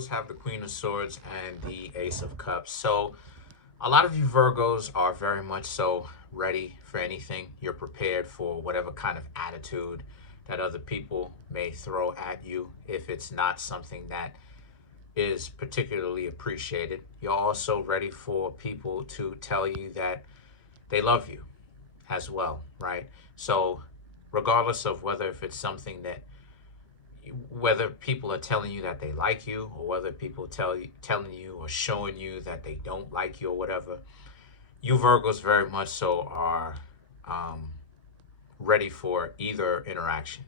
Virgos have the Queen of Swords and the Ace of Cups. So a lot of you Virgos are very much so ready for anything. You're prepared for whatever kind of attitude that other people may throw at you if it's not something that is particularly appreciated. You're also ready for people to tell you that they love you as well, right? So regardless of whether if it's something that whether people are telling you that they like you or whether people telling you or showing you that they don't like you or whatever, you Virgos very much so are ready for either interaction.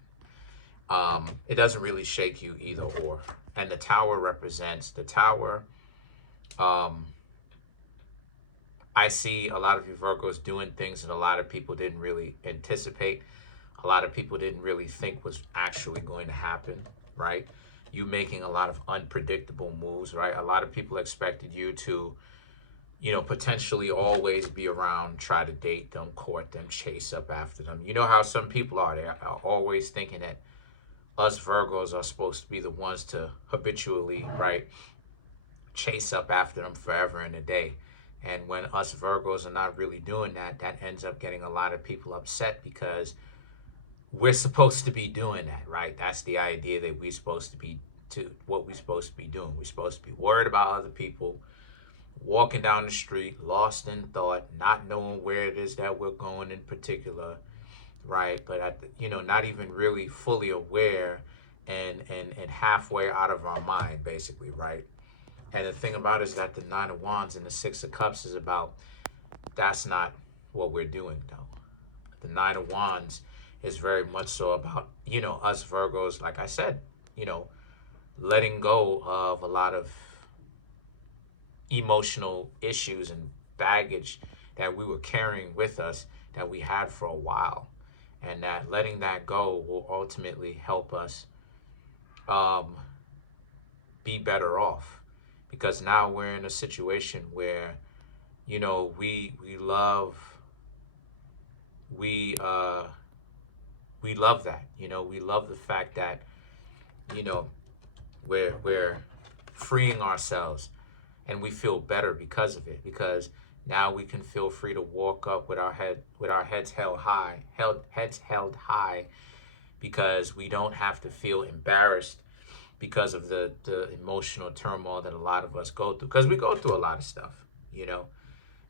It doesn't really shake you either or. And the tower represents the tower. I see a lot of you Virgos doing things that a lot of people didn't really anticipate. A lot of people didn't really think was actually going to happen, right? You making a lot of unpredictable moves, right? A lot of people expected you to, potentially always be around, try to date them, court them, chase up after them. You know how some people are. They are always thinking that us Virgos are supposed to be the ones to habitually, right, chase up after them forever and a day. And when us Virgos are not really doing that, that ends up getting a lot of people upset because we're supposed to be doing that, right? That's the idea that we're supposed to be what we're supposed to be doing. We're supposed to be worried about other people, walking down the street, lost in thought, not knowing where it is that we're going in particular, right? But not even really fully aware and halfway out of our mind, basically, right? And the thing about it is that the Nine of Wands and the Six of Cups is about, that's not what we're doing, though. The Nine of Wands is very much so about, us Virgos, like I said, letting go of a lot of emotional issues and baggage that we were carrying with us that we had for a while. And that letting that go will ultimately help us be better off. Because now we're in a situation where, we love that. We love the fact that, we're freeing ourselves and we feel better because of it. Because now we can feel free to walk up with our heads held high, because we don't have to feel embarrassed because of the emotional turmoil that a lot of us go through. Because we go through a lot of stuff,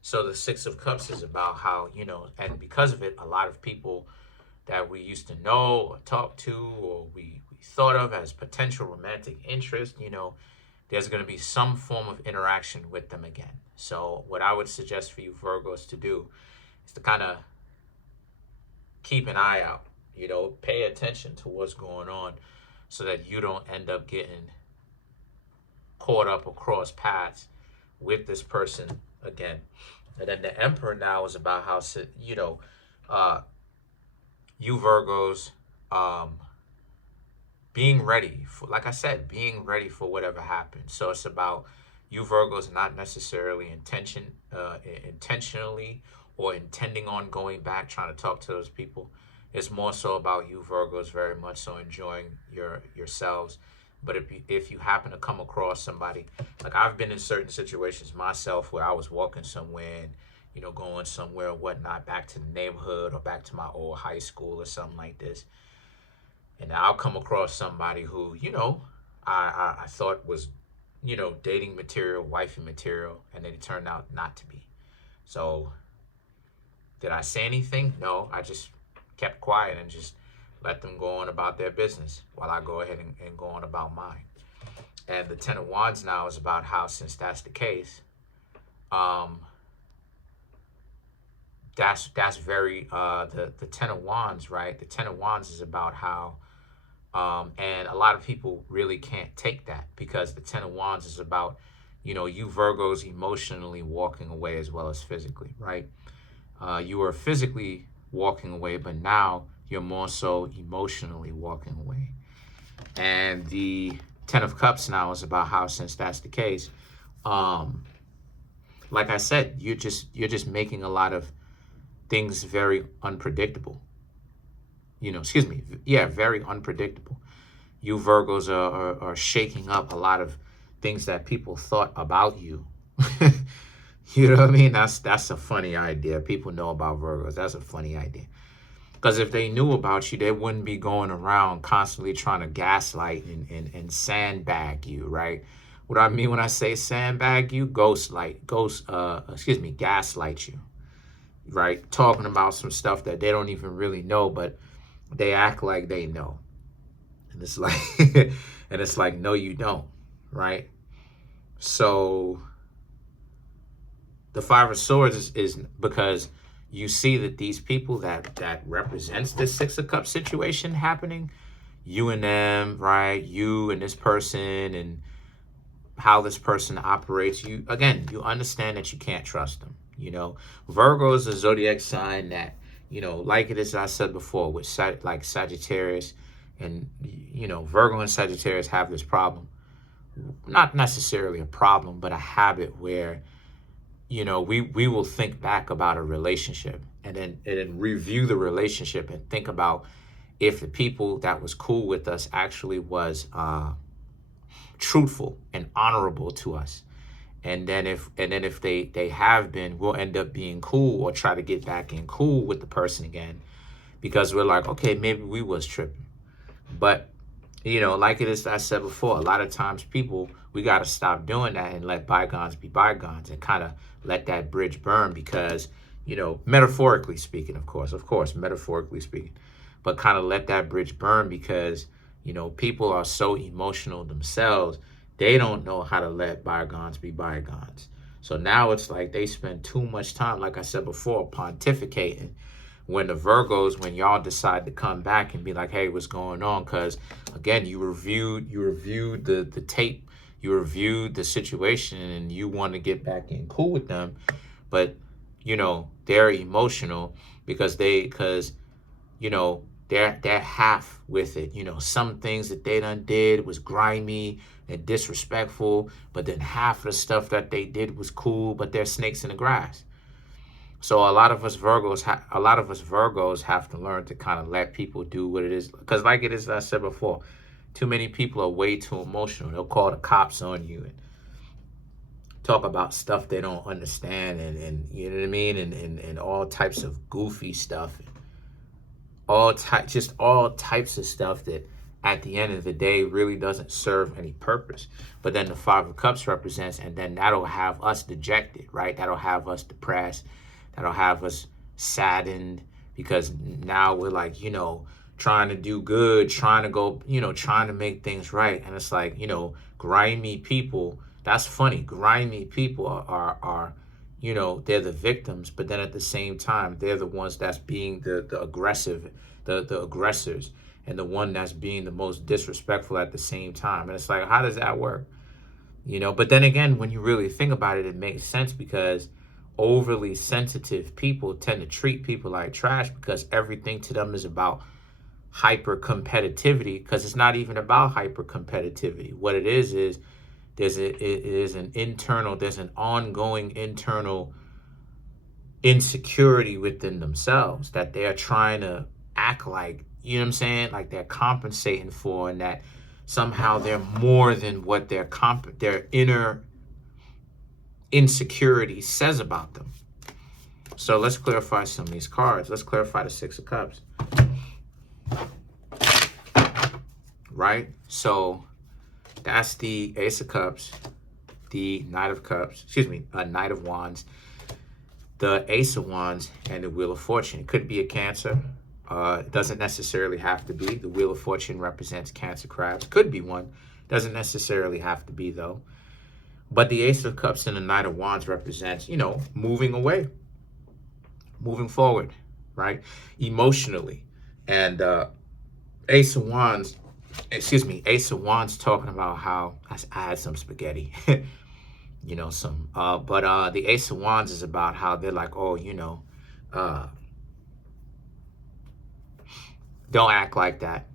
So the Six of Cups is about how, and because of it, a lot of people that we used to know or talk to or we thought of as potential romantic interest, there's going to be some form of interaction with them again. So what I would suggest for you Virgos to do is to kind of keep an eye out, pay attention to what's going on so that you don't end up getting caught up or cross paths with this person again. And then the Emperor now is about how, you Virgos, being ready for, like I said, being ready for whatever happens. So it's about you Virgos not necessarily intentionally or intending on going back, trying to talk to those people. It's more so about you Virgos very much so enjoying yourselves. But if you happen to come across somebody, like I've been in certain situations myself where I was walking somewhere and, going somewhere or whatnot, back to the neighborhood or back to my old high school or something like this. And I'll come across somebody who, I thought was, dating material, wifey material, and then it turned out not to be. So did I say anything? No, I just kept quiet and just let them go on about their business while I go ahead and go on about mine. And the Ten of Wands now is about how, since that's the case, that's very the Ten of Wands, right? The Ten of Wands is about how and a lot of people really can't take that, because the Ten of Wands is about, you Virgos emotionally walking away as well as physically, right? You are physically walking away, but now you're more so emotionally walking away. And the Ten of Cups now is about how, since that's the case, like I said, you're just making a lot of things very unpredictable. Very unpredictable. You Virgos are shaking up a lot of things that people thought about you. You know what I mean? That's a funny idea. People know about Virgos. That's a funny idea. Because if they knew about you, they wouldn't be going around constantly trying to gaslight and sandbag you, right? What I mean when I say sandbag you, gaslight you, right? Talking about some stuff that they don't even really know, but they act like they know. And it's like, and it's like, no, you don't, right? So the Five of Swords is because you see that these people that represents this Six of Cups situation happening, you and them, right? You and this person and how this person operates. You understand that you can't trust them. Virgo is a zodiac sign that, like it is, I said before, with like Sagittarius, and Virgo and Sagittarius have this problem. Not necessarily a problem, but a habit where we will think back about a relationship and then review the relationship and think about if the people that was cool with us actually was truthful and honorable to us. And then if they have been, we'll end up being cool or try to get back in cool with the person again, because we're like, okay, maybe we was tripping. But like it is, I said before, a lot of times we got to stop doing that and let bygones be bygones and kind of let that bridge burn, because, metaphorically speaking, of course, metaphorically speaking, but kind of let that bridge burn, because, people are so emotional themselves, they don't know how to let bygones be bygones. So now it's like they spend too much time, like I said before, pontificating when the Virgos, when y'all decide to come back and be like, hey, what's going on? Because again, you reviewed the tape, you reviewed the situation, and you want to get back in cool with them, but they're emotional because they're half with it. Some things that they done did was grimy and disrespectful, but then half of the stuff that they did was cool, but they're snakes in the grass. So a lot of us Virgos have to learn to kind of let people do what it is. Because like it is, I said before, too many people are way too emotional. They'll call the cops on you and talk about stuff they don't understand, and you know what I mean, and all types of goofy stuff, all types of stuff that at the end of the day really doesn't serve any purpose. But then the Five of Cups represents, and then that'll have us dejected, right? That'll have us depressed. That'll have us saddened, because now we're like, trying to do good, trying to go, trying to make things right. And it's like, grimy people, that's funny. Grimy people are they're the victims, but then at the same time, they're the ones that's being the aggressive, the aggressors, and the one that's being the most disrespectful at the same time. And it's like, how does that work? But then again, when you really think about it, it makes sense, because overly sensitive people tend to treat people like trash, because everything to them is about hyper competitivity, because it's not even about hyper competitivity. What it is there's an ongoing internal insecurity within themselves that they're trying to act like, what I'm saying, like they're compensating for, and that somehow they're more than what their inner insecurity says about them. So let's clarify some of these cards. Let's clarify the Six of Cups. Right? So that's the Ace of Cups, the Knight of Wands, the Ace of Wands, and the Wheel of Fortune. It could be a Cancer. It doesn't necessarily have to be. The Wheel of Fortune represents Cancer crabs. Could be one. Doesn't necessarily have to be, though. But the Ace of Cups and the Knight of Wands represents, moving away, moving forward, right? Emotionally. And Ace of Wands talking about how I had some spaghetti, but the Ace of Wands is about how they're like, oh, don't act like that.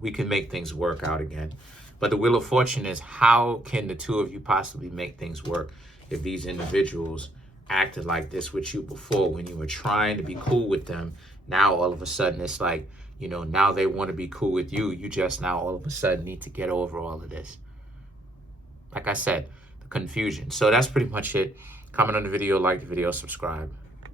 We can make things work out again. But the Wheel of Fortune is, how can the two of you possibly make things work if these individuals acted like this with you before when you were trying to be cool with them? Now, all of a sudden, it's like, now they want to be cool with you. You just now all of a sudden need to get over all of this. like I said, the confusion. So that's pretty much it. Comment on the video, like the video, subscribe.